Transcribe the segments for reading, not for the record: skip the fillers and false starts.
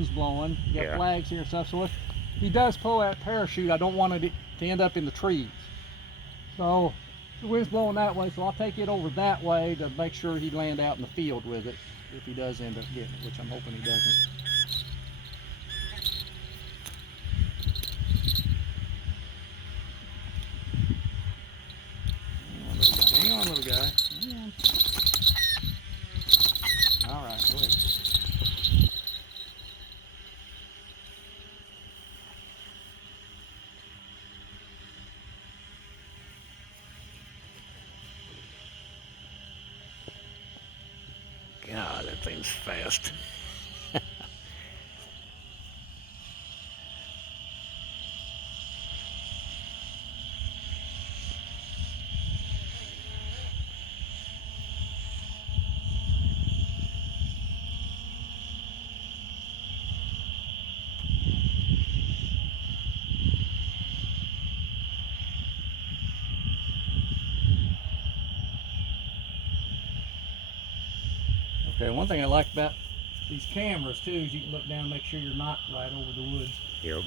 wind's blowing. You got Yeah. flags here and stuff. So if he does pull that parachute, I don't want it to end up in the trees. So the wind's blowing that way, so I'll take it over that way to make sure he land out in the field with it if he does end up getting it, which I'm hoping he doesn't. Hang on, little guy. Hang on. All right, go ahead. God, that thing's fast. Okay, one thing I like about these cameras too is you can look down and make sure you're not right over the woods. Yep.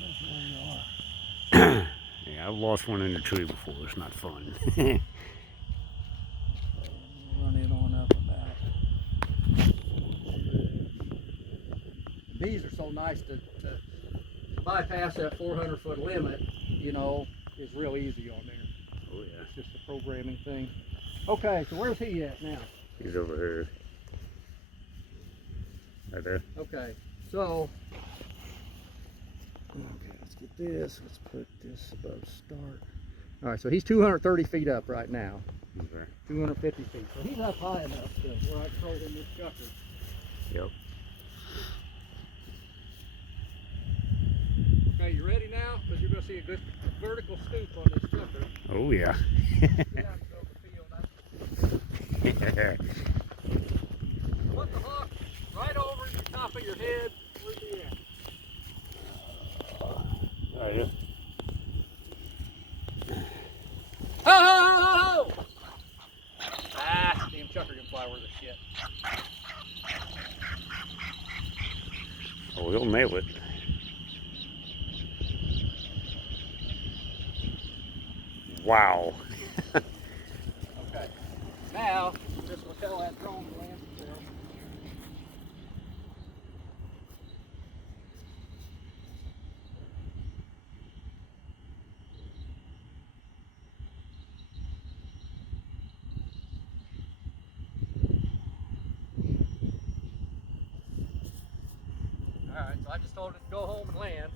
That's where you are. Yeah, I've lost one in the tree before. It's not fun. Run it on up about. These are so nice to bypass that 400-foot limit, you know, is real easy on there. Oh yeah. It's just a programming thing. Okay, so where's he at now? He's over here. Right there. Okay, so okay, let's get this. Let's put this above start. All right, so he's 230 feet up right now. Okay. 250 feet. So he's up high enough to where I control him this chucker. Yep. Okay, you ready now? Because you're going to see a good vertical stoop on this chucker. Oh yeah. Yeah, put the hook right over the top of your head. Where's he at? Oh yeah. Ho, ho, ho, ho, ho! Ah, damn chucker can fly worth of shit. Oh, he'll nail it. Wow. Okay, now this will tell that drone to land there. Alright, so I just told it to go home and land.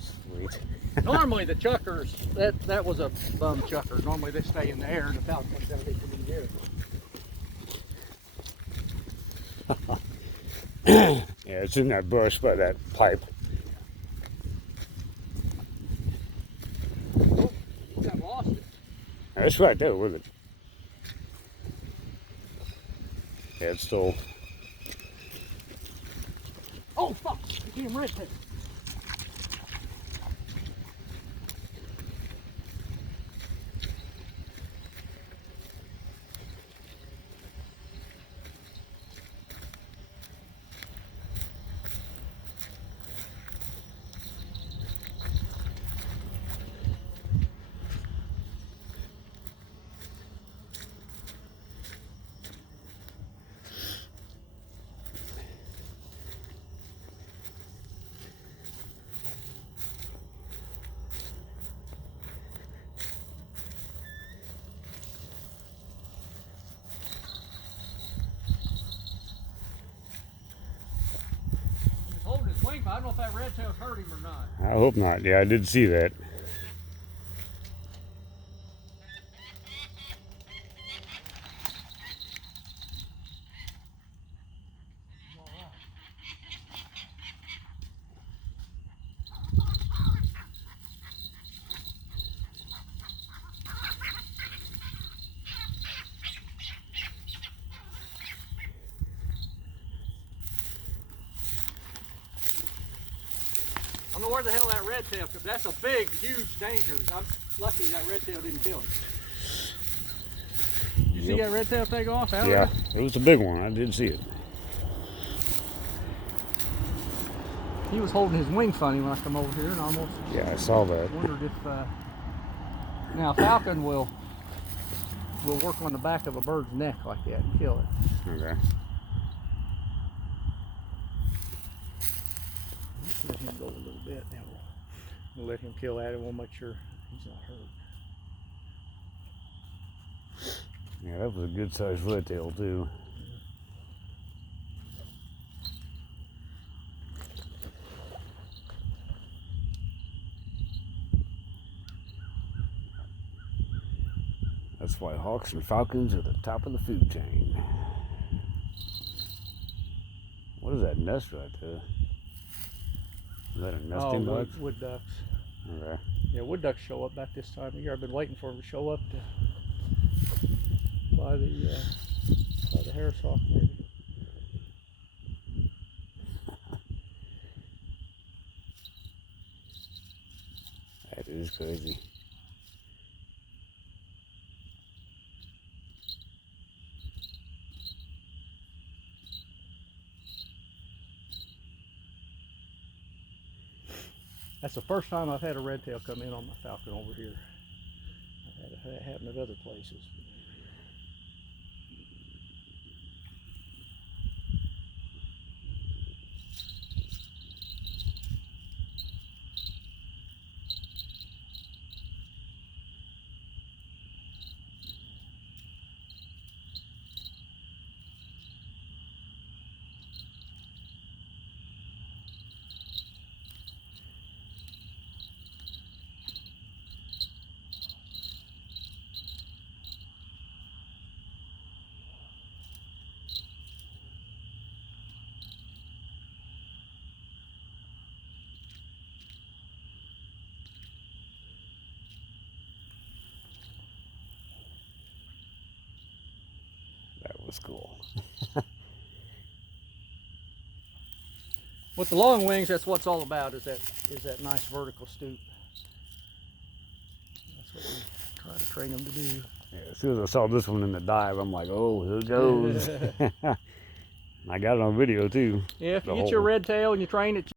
Sweet. Normally the chuckers, that was a bum chucker. Normally they stay in the air and the falcon comes down and hits them in the air. Yeah, it's in that bush by that pipe. Oh, I lost it. That's right there with it. Yeah, it's still. Oh fuck! You damn red tail. I don't know if that red tail's hurt him or not. I hope not. Yeah, I did see that. I don't know where the hell that red tail, because that's a big, huge danger. I'm lucky that red tail didn't kill him. You see that red tail take off out Yeah, there? it was a big one. I did see it. He was holding his wing funny when I come over here, and I almost Yeah, I saw that. wondered if. Now, falcon will work on the back of a bird's neck like that and kill it. Okay. Let's let him go a little bit. Now we'll let him kill that, and we'll make sure he's not hurt. Yeah, that was a good sized red tail too. That's why hawks and falcons are the top of the food chain. What is that nest right there? Is that a nesting duck? Wood ducks. Okay. Yeah, wood ducks show up about this time of year. I've been waiting for them to show up by the Harris hawk maybe. That is crazy. That's the first time I've had a red tail come in on my falcon over here. I've had it happen at other places. That was cool. With the long wings, that's what it's all about, is that nice vertical stoop. That's what we try to train them to do. Yeah, as soon as I saw this one in the dive, I'm like, oh, here it goes. I got it on video too. Yeah, if you get your red tail and you train it,